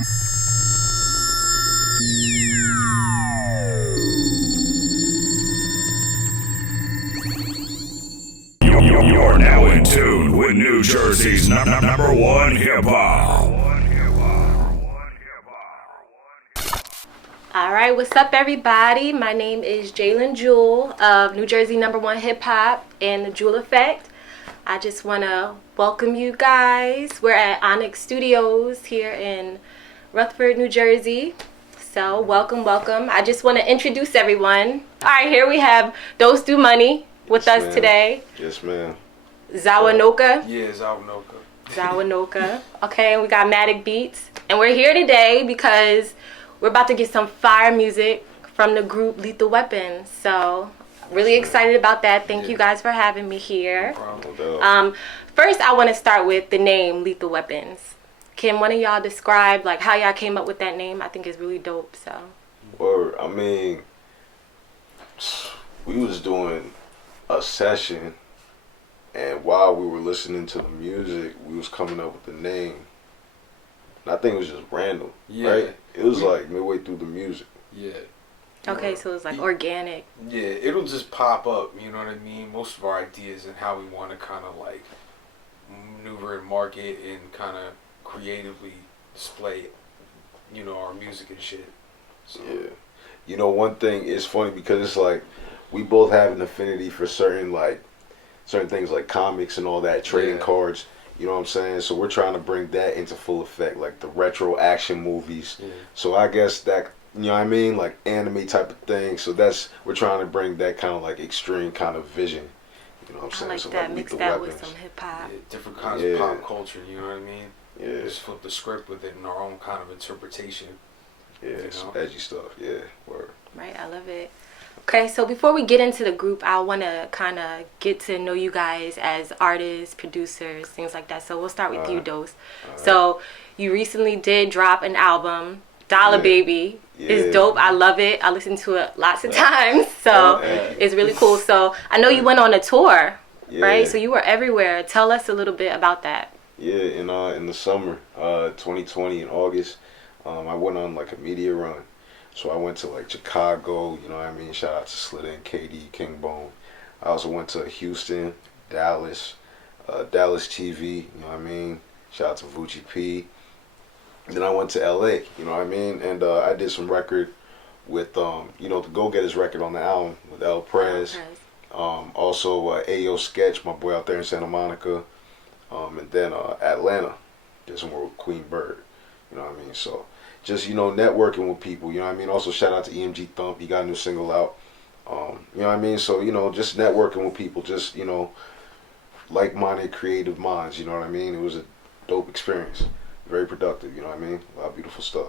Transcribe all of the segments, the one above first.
You're now in tune with New Jersey's number one hip hop. All right, what's up, everybody? My name is Jalen Jewel of New Jersey #1 Hip Hop and the Jewel Effect. I just want to welcome you guys. We're at Onyx Studios here in Rutherford, New Jersey. So welcome, welcome. I just want to introduce everyone. All right, here we have Dose Do Money with us today. Yes, ma'am. Zawanoka. Yeah, Zawanoka. Zawanoka. Okay, and we got Matic Beats. And we're here today because we're about to get some fire music from the group Lethal Weapons. So, really excited about that. Thank you guys for having me here. First, I want to start with the name Lethal Weapons. Can one of y'all describe like how y'all came up with that name? I think it's really dope. So. Well, I mean, we was doing a session, and while we were listening to the music, we was coming up with the name. And I think it was just random, right? It was like midway through the music. Yeah. Okay, so it's like organic. Yeah, it'll just pop up, you know what I mean? Most of our ideas and how we want to kind of like maneuver and market and kind of creatively display, you know, our music and shit. So. Yeah. You know, one thing is funny because it's like we both have an affinity for certain things like comics and all that, trading cards. You know what I'm saying? So we're trying to bring that into full effect, like the retro action movies. Yeah. So I guess that, you know what I mean, like anime type of thing. So we're trying to bring that kind of like extreme kind of vision. You know what I'm saying? I like so that. Like Mix that with some hip hop. Yeah, different kinds of pop culture. You know what I mean? Yeah. Just flip the script with it in our own kind of interpretation. Yeah, some edgy stuff. Yeah, word. Right, I love it. Okay, so before we get into the group, I want to kind of get to know you guys as artists, producers, things like that. So we'll start with you, Dose. So you recently did drop an album, Dollar Baby. It's dope. I love it. I listened to it lots of times. So it's really cool. So I know you went on a tour, right? So you were everywhere. Tell us a little bit about that. Yeah, in the summer, 2020 in August, I went on like a media run. So I went to like Chicago, you know what I mean? Shout out to Slitta and KD, King Bone. I also went to Houston, Dallas, Dallas TV, you know what I mean? Shout out to Vucci P. Then I went to LA, you know what I mean? And I did some record with, you know, the Go Getters record on the album with L3Thal. Also Ayo Sketch, my boy out there in Santa Monica. And then Atlanta, did some work with Queen Bird, you know what I mean? So just, you know, networking with people, you know what I mean? Also, shout out to EMG Thump. He got a new single out. You know what I mean? So, you know, just networking with people, just, you know, like-minded creative minds, you know what I mean? It was a dope experience. Very productive, you know what I mean? A lot of beautiful stuff.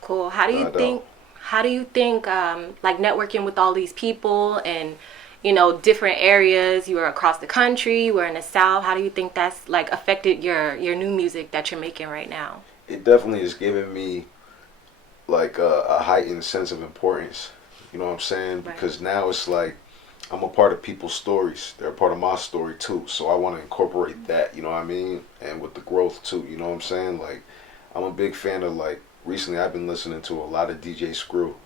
Cool. How do you think, like, networking with all these people and, you know, different areas, you were across the country, you were in the South, how do you think that's, like, affected your new music that you're making right now? It definitely has given me like a heightened sense of importance, you know what I'm saying? Right. Because now it's like I'm a part of people's stories. They're a part of my story too. So I want to incorporate that, you know what I mean? And with the growth too, you know what I'm saying? Like I'm a big fan of, like, recently I've been listening to a lot of DJ Screw.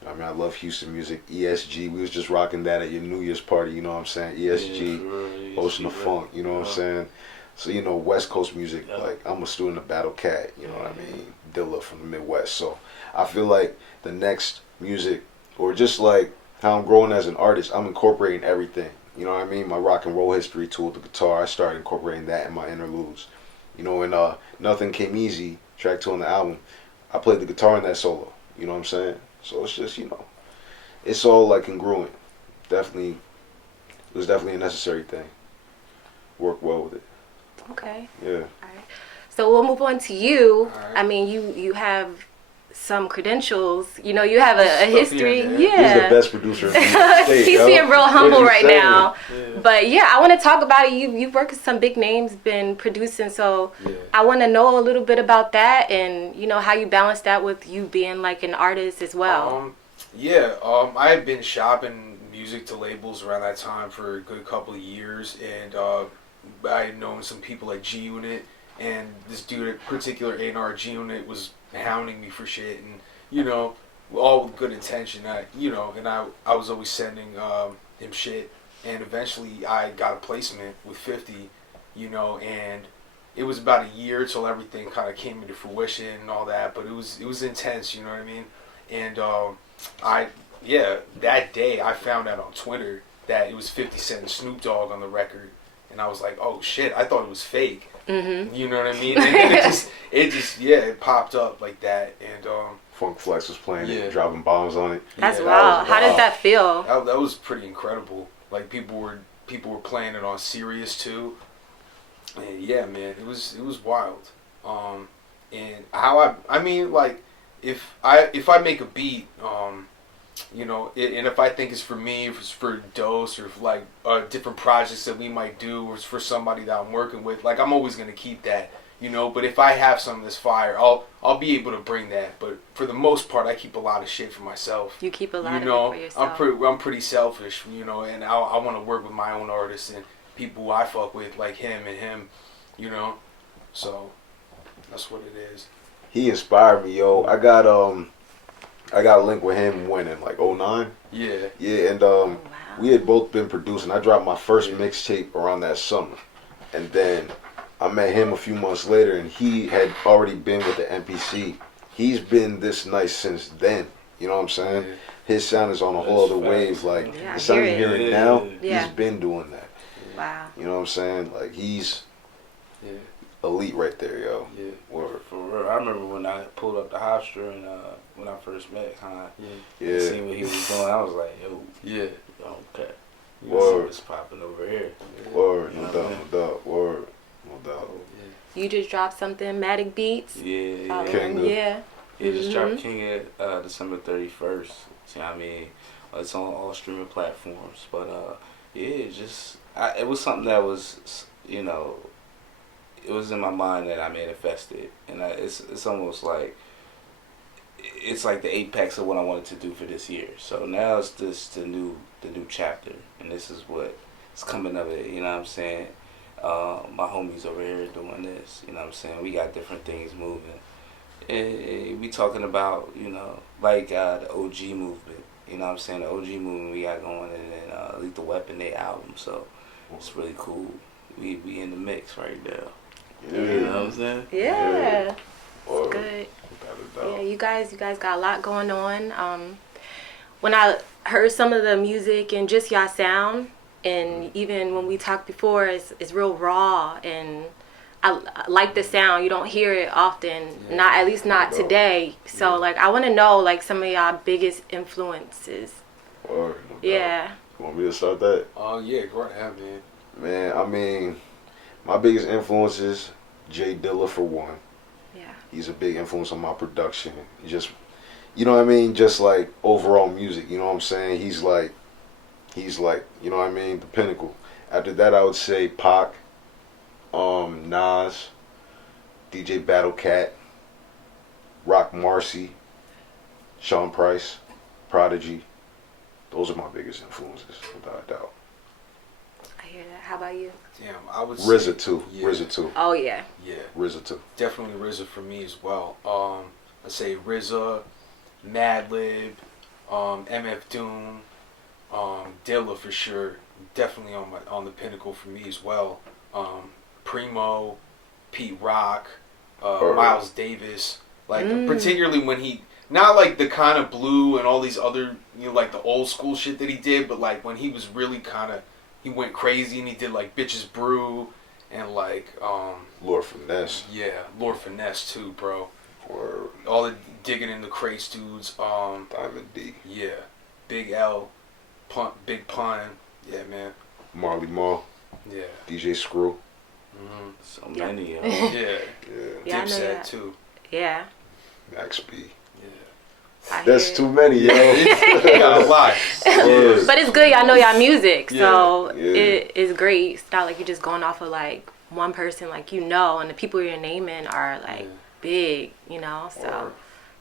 You know what I mean? I love Houston music. ESG, we was just rocking that at your New Year's party, you know what I'm saying? ESG, Ocean of Funk, you know what I'm saying? So, you know, West Coast music, like, I'm a student of Battle Cat, you know what I mean? Dilla from the Midwest. So, I feel like the next music, or just like how I'm growing as an artist, I'm incorporating everything. You know what I mean? My rock and roll history too with the guitar, I started incorporating that in my interludes. You know, and Nothing Came Easy, track 2 on the album, I played the guitar in that solo. You know what I'm saying? So, it's just, you know, it's all like congruent. It was definitely a necessary thing. Worked well with it. Okay. Yeah. All right. So we'll move on to you. Right. I mean, you have some credentials. You know, you have a history. He's the best producer in the state. He's being real humble right saying? now. Yeah. But yeah, I want to talk about it. You've worked with some big names, been producing. So I want to know a little bit about that, and you know how you balance that with you being like an artist as well. I had been shopping music to labels around that time for a good couple of years, and I had known some people like G Unit and this dude at particular A&R unit was hounding me for shit, and you know, all with good intention. I was always sending him shit, and eventually I got a placement with 50, you know, and it was about a year till everything kind of came into fruition and all that, but it was intense, you know what I mean? And that day I found out on Twitter that it was 50 Cent and Snoop Dogg on the record, and I was like, oh shit, I thought it was fake. Mm-hmm. You know what I mean? And it popped up like that, and Funk Flex was playing it, dropping bombs on it. That's wild. How did that feel? That was pretty incredible. Like people were playing it on Sirius too. And yeah, man, it was wild. And how I mean, like, if I make a beat, you know, and if I think it's for me, if it's for Dose, or if, like, different projects that we might do, or it's for somebody that I'm working with, like, I'm always gonna keep that, you know. But if I have some of this fire, I'll be able to bring that. But for the most part, I keep a lot of shit for myself. You keep a lot of it for yourself. I'm pretty selfish, you know, and I want to work with my own artists and people who I fuck with, like him, you know. So that's what it is. He inspired me, yo. I got a link with him when in like 09. Yeah. Yeah, and we had both been producing. I dropped my first mixtape around that summer, and then I met him a few months later, and he had already been with the MPC. He's been this nice since then. You know what I'm saying? Yeah. His sound is on a whole other wave. Like, the sound you're hearing now, he's been doing that. Wow. You know what I'm saying? Like, he's elite right there, yo. Yeah. Word. For real. I remember when I pulled up the Hofstra and when I first met Con, and seen what he was doing, I was like, yo, okay. Word. It's popping over here. Word. No doubt. Word. No doubt. You just dropped something, Matic Beats. Yeah. King Just dropped King at December 31st. See what I mean? It's on all streaming platforms. But it was something that was, you know, it was in my mind that I manifested. And it's almost like, it's like the apex of what I wanted to do for this year. So now it's just the new chapter. And this is what's coming of it, you know what I'm saying? My homies over here doing this, you know what I'm saying? We got different things moving. We talking about, you know, like the OG movement, you know what I'm saying? The OG movement we got going, and then Lethal Weapon, they album, so it's really cool. We in the mix right now. Yeah. You know what I'm saying? Yeah. It's good. Yeah, you guys got a lot going on. When I heard some of the music and just y'all sound, and even when we talked before, it's real raw, and I like the sound. You don't hear it often, at least not today. So like, I want to know like some of y'all biggest influences. Or yeah. You want me to start that? Oh yeah, go ahead, man. Man, I mean, my biggest influences, Jay Dilla for one. Yeah. He's a big influence on my production. Just, you know what I mean? Just like overall music, you know what I'm saying? He's like, you know what I mean? The pinnacle. After that, I would say Pac, Nas, DJ Battle Cat, Rock Marcy, Sean Price, Prodigy. Those are my biggest influences, without a doubt. I hear that. How about you? Damn, I would RZA say, too. Yeah. RZA too. Oh yeah. Yeah. RZA too. Definitely RZA for me as well. I'd say RZA, Madlib, MF Doom, Dilla for sure. Definitely on the pinnacle for me as well. Primo, Pete Rock, Miles Davis. Like particularly when he, not like the kind of blue and all these other, you know, like the old school shit that he did, but like when he was really kind of, he went crazy and he did like Bitches Brew and like Lord Finesse. Yeah, Lord Finesse too, bro. Word. All the Digging in the Crates dudes. Diamond D. Yeah, Big L, Big Pun. Yeah, man. Marley Marl. Yeah. DJ Screw. Mm-hmm. So many, yo. Yeah. Yeah, I know Dipset that. too. Yeah. Max B. Yeah. That's too many, yo. Got a lot. But it's good. Y'all know y'all music, so Yeah. it's great. It's not like you're just going off of like one person, like you know, and the people you're naming are like big, you know. So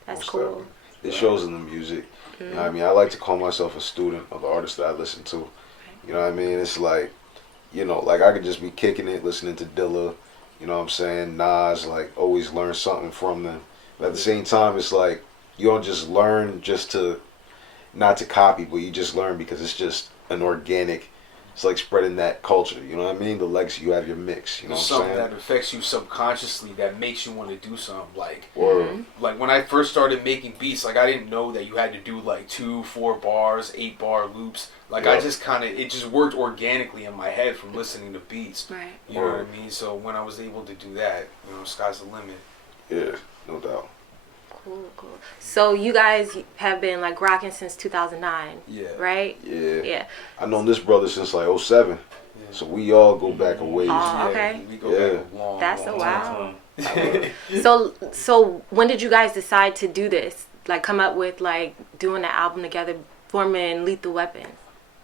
that's Most cool. definitely. It shows in the music. You know what I mean? I like to call myself a student of the artists that I listen to. You know what I mean? It's like, you know, like I could just be kicking it, listening to Dilla, You know what I'm saying? Nas, like, always learn something from them. But at the same time, it's like, you don't just learn just to, not to copy, but you just learn because it's just an organic, it's like spreading that culture, you know what I mean? The legacy, you have your mix, you know what I'm something saying? that affects you subconsciously that makes you want to do something. Like, Or, like when I first started making beats, like I didn't know that you had to do like 2, 4 bars, 8-bar loops. Like I just kind of, it just worked organically in my head from listening to beats. Right. You know what I mean? So when I was able to do that, you know, sky's the limit. yeah, no doubt. Cool. So you guys have been like rocking since 2009. Yeah. Right? Yeah. Yeah. I known this brother since like '07. Yeah. So we all go back a ways. Oh, okay. We go back a long, That's long a wow. time. So when did you guys decide to do this? Like come up with like doing an album together, forming Lethal Weapon?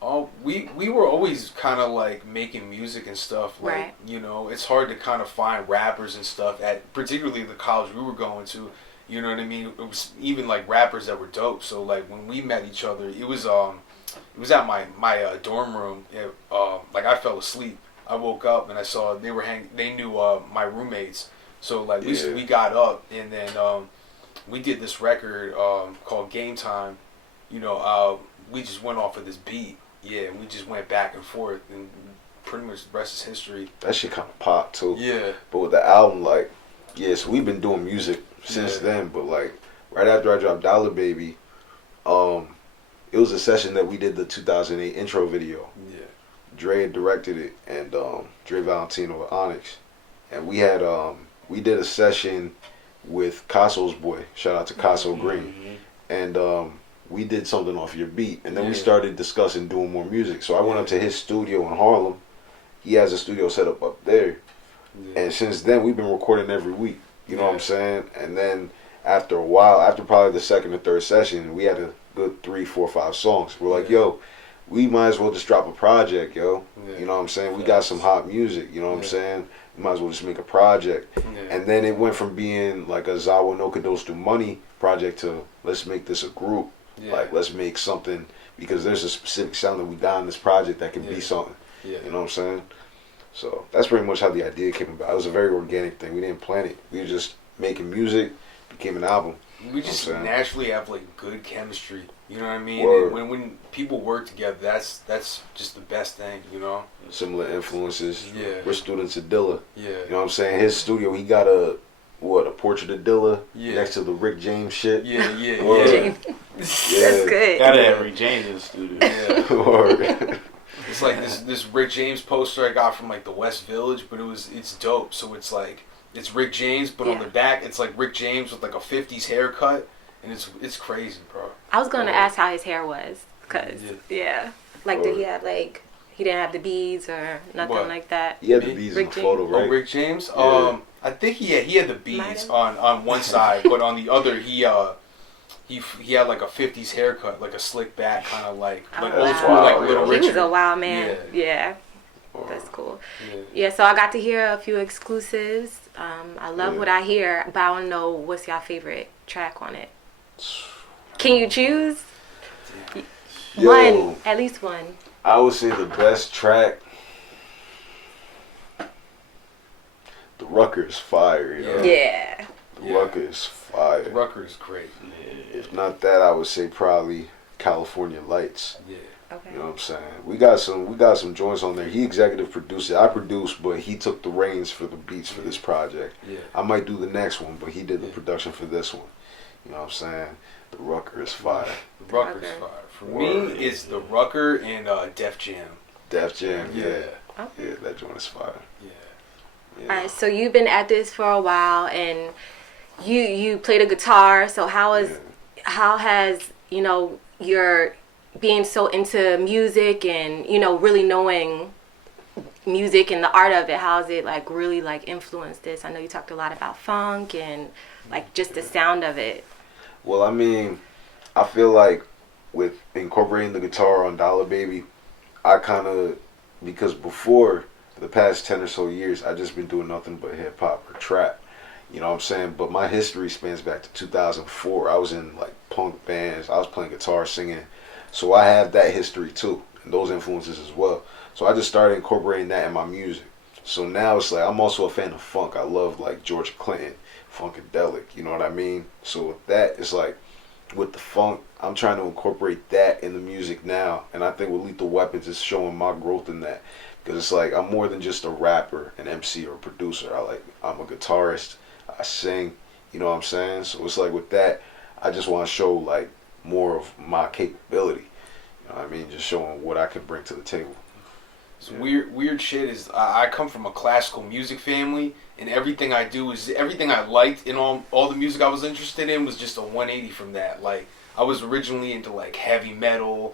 Oh, we were always kind of like making music and stuff. Like, Right. you know, it's hard to kind of find rappers and stuff at particularly the college we were going to. You know what I mean? It was even like rappers that were dope. So like when we met each other, it was at my dorm room. Like I fell asleep. I woke up and I saw they knew my roommates. So like we got up and then we did this record called Game Time. You know, we just went off of this beat. Yeah, and we just went back and forth and pretty much the rest is history. That shit kind of popped too. Yeah. But with the album, like, yeah, so we've been doing music since then. But like, right after I dropped Dollar Baby, it was a session that we did the 2008 intro video. Yeah. Dre had directed it, and Dre Valentino with Onyx, and we had we did a session with Casso's boy. Shout out to Casso Green, and we did something off your beat, and then we started discussing doing more music. So I went up to his studio in Harlem. He has a studio set up there, and since then we've been recording every week. You know what I'm saying? And then after a while, after probably the second or third session, we had a good 3, 4, 5 songs. We're like, yo, we might as well just drop a project, yo. You know what I'm saying? We got some hot music, you know what I'm saying? We might as well just make a project. And then it went from being like a Zawa no Kados Do Money project to let's make this a group. Like, let's make something, because there's a specific sound that we got in this project that can be something. You know what I'm saying? So that's pretty much how the idea came about. It was a very organic thing. We didn't plan it. We were just making music, became an album. We just naturally have like good chemistry. You know what I mean? Word. And when people work together, that's just the best thing. You know. Similar influences. Yeah. We're students of Dilla. Yeah. You know what I'm saying? His studio, he got a portrait of Dilla next to the Rick James shit. Yeah. That's good. Gotta have Rick James in the studio. Yeah. It's like this Rick James poster I got from like the West Village, but it's dope. So it's like it's Rick James, but on the back it's like Rick James with like a 50s haircut, and it's crazy, bro. I was gonna ask how his hair was, cause like did he have like he didn't have the beads or nothing like that? He had the beads in the photo, right? Oh, Rick James. Yeah. I think he had the beads on one side, but on the other he had like a 50s haircut, like a slick back, kind of like old school, like Little Richard. He was a wild man. Yeah. That's cool. Yeah, so I got to hear a few exclusives. I love what I hear, but I want to know what's your favorite track on it. Can you choose? One, at least one. I would say the best track, the Rucker is fire, you know? Yeah. The Rucker is fire. Rucker is great. If not that, I would say probably California Lights. Yeah. Okay. You know what I'm saying? We got some joints on there. He executive produced it. I produced, but he took the reins for the beats for this project. Yeah. I might do the next one, but he did the production for this one. You know what I'm saying? The Rucker is fire. The Rucker's fire. For me, it's the Rucker and Def Jam. Def Jam, yeah. Okay. Yeah, that joint is fire. Yeah. All right, so you've been at this for a while, and you played a guitar. So how has your being so into music and really knowing music and the art of it, how has it like really like influenced this? I know you talked a lot about funk and like just the sound of it. Well, I mean, I feel like with incorporating the guitar on Dollar Baby, I kind of, because before the past 10 or so years, I just been doing nothing but hip hop or trap. You know what I'm saying? But my history spans back to 2004. I was in like punk bands. I was playing guitar, singing. So I have that history too, and those influences as well. So I just started incorporating that in my music. So now it's like I'm also a fan of funk. I love like George Clinton, Funkadelic. You know what I mean? So with that, it's like with the funk, I'm trying to incorporate that in the music now, and I think with Lethal Weapons is showing my growth in that, because it's like I'm more than just a rapper, an MC, or a producer. I'm a guitarist. I sing. You know what I'm saying? So it's like with that, I just want to show like more of my capability. You know what I mean? Just showing what I can bring to the table. It's weird shit is I come from a classical music family, and everything I do is everything I liked in all the music I was interested in was just a 180 from that. Like I was originally into like heavy metal,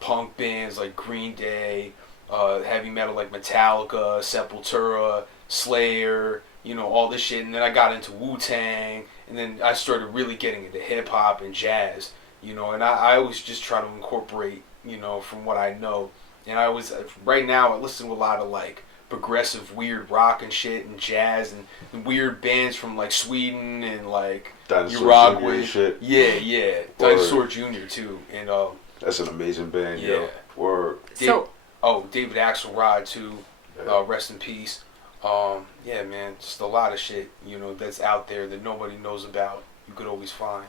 punk bands like Green Day, heavy metal like Metallica, Sepultura, Slayer, you know, all this shit, and then I got into Wu-Tang, and then I started really getting into hip hop and jazz, you know, and I always just try to incorporate, you know, from what I know. And right now I listen to a lot of like progressive weird rock and shit and jazz and weird bands from like Sweden and like Dinosaur Uruguay. Jr. and shit. Yeah. Dinosaur Jr. too. And that's an amazing band, yeah. yo. Or David Axelrod too. Rest in peace. Yeah, man, just a lot of shit, you know, that's out there that nobody knows about. You could always find.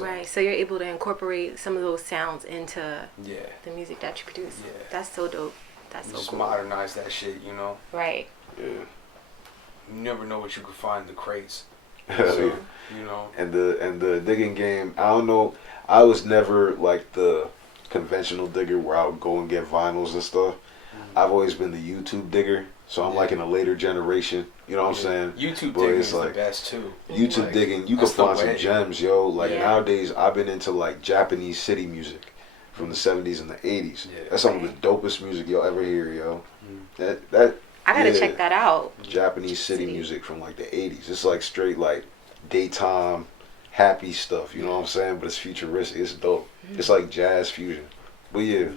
Right, so you're able to incorporate some of those sounds into yeah. the music that you produce. Yeah. That's so dope. That's Just so cool. modernize that shit, you know. Right. Yeah. You never know what you could find in the crates. Hell So, yeah. you know. And the digging game, I don't know. I was never like the conventional digger where I would go and get vinyls and stuff. I've always been the YouTube digger, so I'm like in a later generation. You know what I'm saying? YouTube But digging it's is like the best too. YouTube Like, digging, you can that's the find some way. gems, yo. Like Yeah. nowadays, I've been into like Japanese city music from the 70s and the 80s. Yeah. That's some of the dopest music you'll ever hear, yo. That I gotta yeah. check that out. Japanese city music from like the 80s. It's like straight like daytime happy stuff, you know what I'm saying? But it's futuristic. It's dope. It's like jazz fusion. But yeah.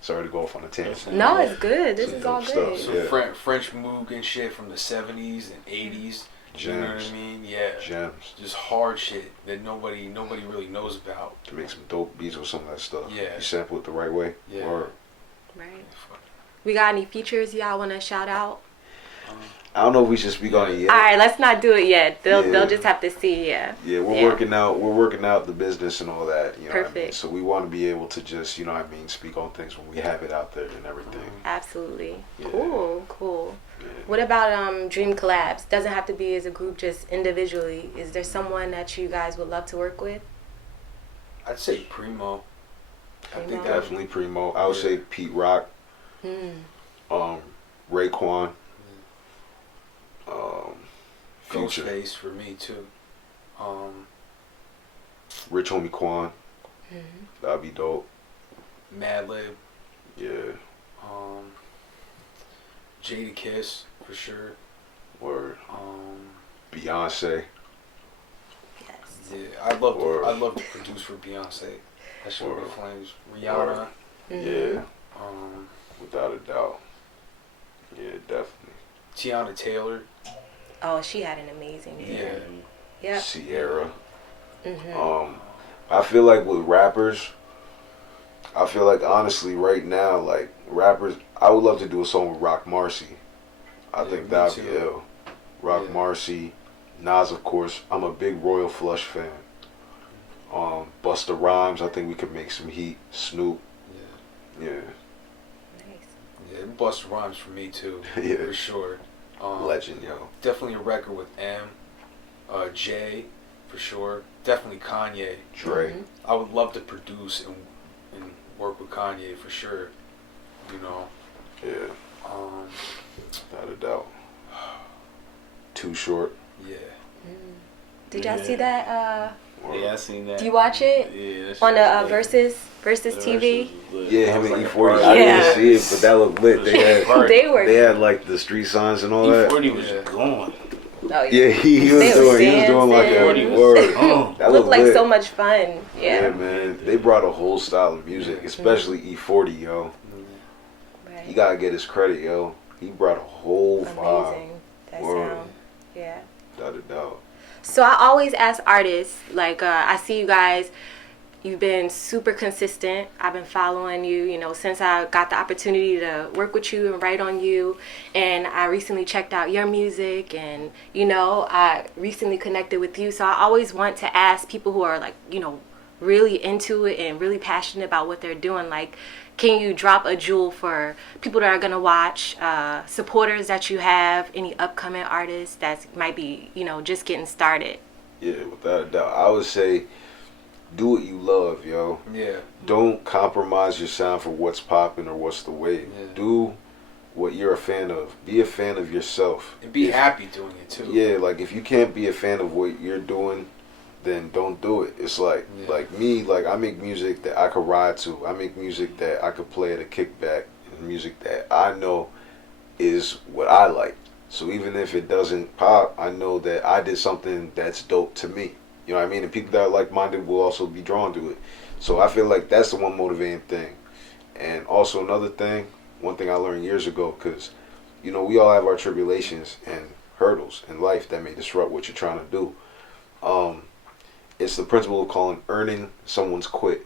Sorry to go off on a tangent. No, it's good. This Some is all dope good. stuff. Some Yeah. French moog and shit from the 70s and 80s. You know what Gems. I mean? Yeah. Gems. Just hard shit that nobody really knows about. To make some dope beats with some of that stuff. Yeah. You sample it the right way. Yeah. Or Right. We got any features y'all want to shout out? I don't know if we should speak on it yet. All right, let's not do it yet. They'll Yeah. just have to see. Yeah. Yeah, we're working out the business and all that. You know what I mean? Perfect. So we want to be able to just, you know what I mean, speak on things when we have it out there and everything. Absolutely. Yeah. Cool. Yeah. What about dream collabs? Doesn't have to be as a group, just individually. Is there someone that you guys would love to work with? I'd say Primo. I think Primo. that Definitely Primo. I would say Pete Rock, Raekwon, Future, Ghostface for me too. Rich Homie Quan. That'd be dope. Madlib. Yeah. Jadakiss for sure. Or Beyonce. Yes. Yeah, I'd love Or- to produce for Beyonce. That should be flames. Rihanna. Yeah. Um, Without a doubt. Yeah, definitely. Tiana Taylor. Oh, she had an amazing year. Yep. Sierra. I feel like with rappers, I feel like honestly right now, like rappers, I would love to do a song with Rock Marcy. I Yeah, think me that'd be too. ill. Rock Yeah. Marcy, Nas of course. I'm a big Royal Flush fan. Busta Rhymes, I think we could make some heat. Snoop, Yeah. yeah, Nice. Yeah, Busta Rhymes for me too. Yeah. For sure. legend, yo. Definitely a record with M. Jay, for sure. Definitely Kanye. Dre, I would love to produce and work with Kanye for sure. You know. yeah, Um, without a doubt. Too Short. yeah. Did y'all see that? Yeah, I seen that. Do you watch it? Yeah. that On shit the was versus lit. TV? The verses was lit. Yeah, That him was and like a E40. party. I Yeah. didn't see it, but that looked lit. They They had like the street signs and all that. E40 was Yeah. going. Oh, Yeah, he was They was doing like a dancing. word. Oh. That Looked looked like lit. so much fun. Yeah, Yeah. man. They brought a whole style of music, especially E40, yo. Right. You gotta get his credit, yo. He brought a whole vibe. Amazing. That Word. sound. Yeah. Without a doubt. So I always ask artists, like, I see you guys, You've been super consistent. I've been following you, since I got the opportunity to work with you and write on you. And I recently checked out your music, and, I recently connected with you. So I always want to ask people who are like, really into it and really passionate about what they're doing, like, can you drop a jewel for people that are going to watch, supporters that you have, any upcoming artists that might be, just getting started? Yeah, without a doubt. I would say do what you love, yo. Yeah. Don't compromise your sound for what's popping or what's the wave. Yeah. Do what you're a fan of. Be a fan of yourself. And be happy doing it too. Yeah, like if you can't be a fan of what you're doing, then don't do it. It's like me, like I make music that I could ride to. I make music that I could play at a kickback, and music that I know is what I like. So even if it doesn't pop, I know that I did something that's dope to me. You know what I mean? And people that are like-minded will also be drawn to it. So I feel like that's the one motivating thing. And also another thing, one thing I learned years ago, because, we all have our tribulations and hurdles in life that may disrupt what you're trying to do. It's the principle of calling earning someone's quit.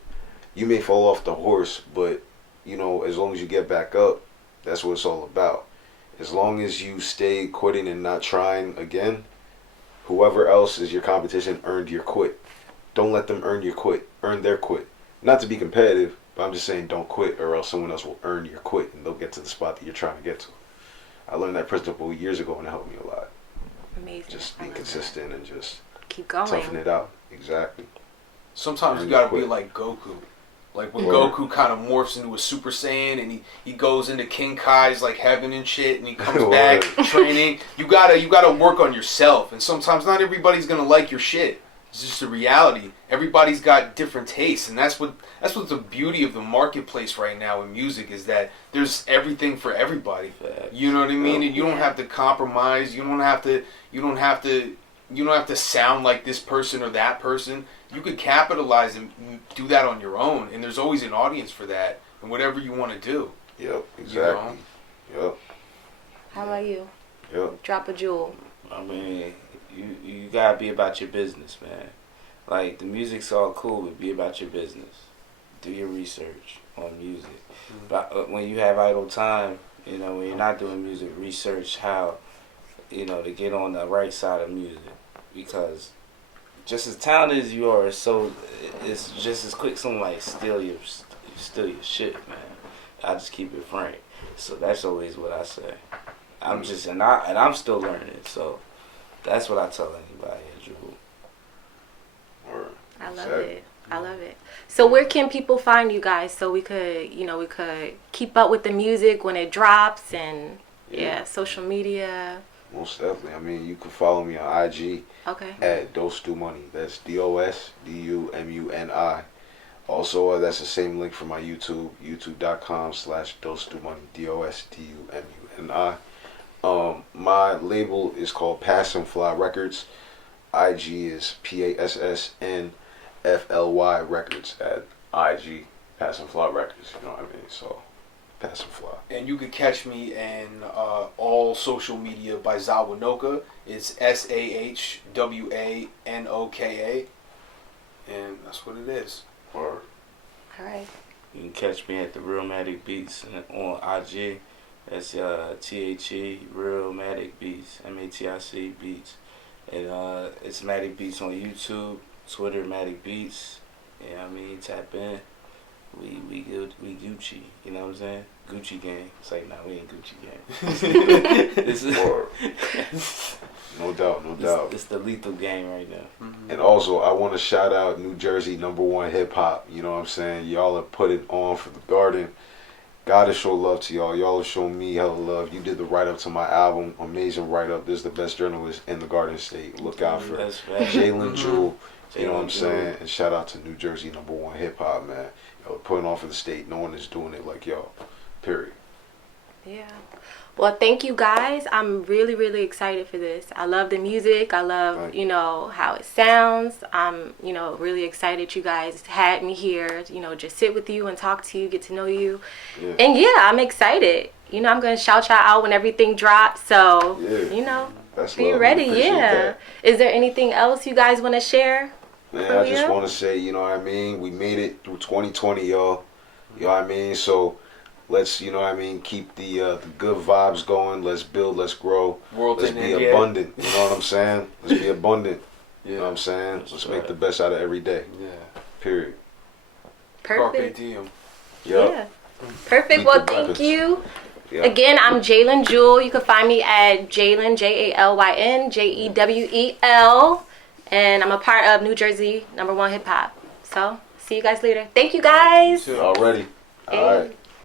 You may fall off the horse, but, as long as you get back up, that's what it's all about. As long as you stay quitting and not trying again, whoever else is your competition earned your quit. Don't let them earn your quit. Earn their quit. Not to be competitive, but I'm just saying don't quit, or else someone else will earn your quit and they'll get to the spot that you're trying to get to. I learned that principle years ago and it helped me a lot. Amazing. Just being consistent and just keep going. Toughing it out. Exactly. Sometimes you gotta be like Goku. Like when Goku kind of morphs into a Super Saiyan and he goes into King Kai's like heaven and shit, and he comes back training. You gotta work on yourself, and sometimes not everybody's gonna like your shit. It's just a reality. Everybody's got different tastes, and that's what the beauty of the marketplace right now in music is that there's everything for everybody. You know what I mean? And you don't have to compromise. You don't have to sound like this person or that person. You could capitalize and do that on your own, and there's always an audience for that, and whatever you want to do. Yep, exactly. Yep. How about you? Yep. Drop a jewel. I mean, you gotta be about your business, man. Like, the music's all cool, but be about your business. Do your research on music. Mm-hmm. But when you have idle time, when you're not doing music, research how, to get on the right side of music, because just as talented as you are, it's just as quick somebody steal your shit, man. I just keep it frank. So that's always what I say. I'm still learning it. So that's what I tell anybody at Jewel. I love it. I love it. So where can people find you guys so we could keep up with the music when it drops and social media? Most definitely. I mean, you can follow me on IG at DosDoMuni. That's DOSDUMUNI. Also, that's the same link for my YouTube, youtube.com/DosDoMuni, DOSDUMUNI. My label is called Passionfly Records. IG is PASSNFLY Records at IG, Passionfly Records. You know what I mean? So, Passionfly. And you can catch me in all social media by Zawanoka. It's SAHWANOKA. And that's what it is. All right. You can catch me at the Realmatic Beats on IG. That's THE Realmatic Beats, MATIC Beats. And it's Matic Beats on YouTube, Twitter Matic Beats. Yeah, I mean, tap in. We good, we Gucci. You know what I'm saying? Gucci gang. It's like, nah, we ain't Gucci gang. This is no doubt. It's the lethal gang right now. Mm-hmm. And also, I want to shout out New Jersey #1 hip hop. You know what I'm saying? Y'all have put it on for the Garden. Gotta show love to y'all. Y'all have shown me hella love. You did the write-up to my album. Amazing write-up. This is the best journalist in the Garden State. Look out for Jalen Jewel. You know what I'm saying? And shout out to New Jersey #1 hip hop, man. Y'all putting on for the state. No one is doing it like y'all. Period. Yeah. Well, thank you guys. I'm really, really excited for this. I love the music. I love, how it sounds. I'm, really excited you guys had me here, just sit with you and talk to you, get to know you. Yeah. And I'm excited. I'm going to shout y'all out when everything drops. So, That's be ready. Yeah. That. Is there anything else you guys want to share? Man, I just want to say, you know what I mean? We made it through 2020, y'all. You know what I mean? So let's, you know what I mean, keep the good vibes going. Let's build, let's grow. Let's be abundant. You know what I'm saying? Let's be abundant. You know what I'm saying? Let's make the best out of every day. Yeah. Period. Carpe Perfect. diem. Yep. Yeah. Perfect. Well, thank you. Yep. Again, I'm Jalen Jewel. You can find me at Jalen, Jalyn, JEWEL. And I'm a part of New Jersey #1 Hip Hop. So, see you guys later. Thank you guys. Already. All right.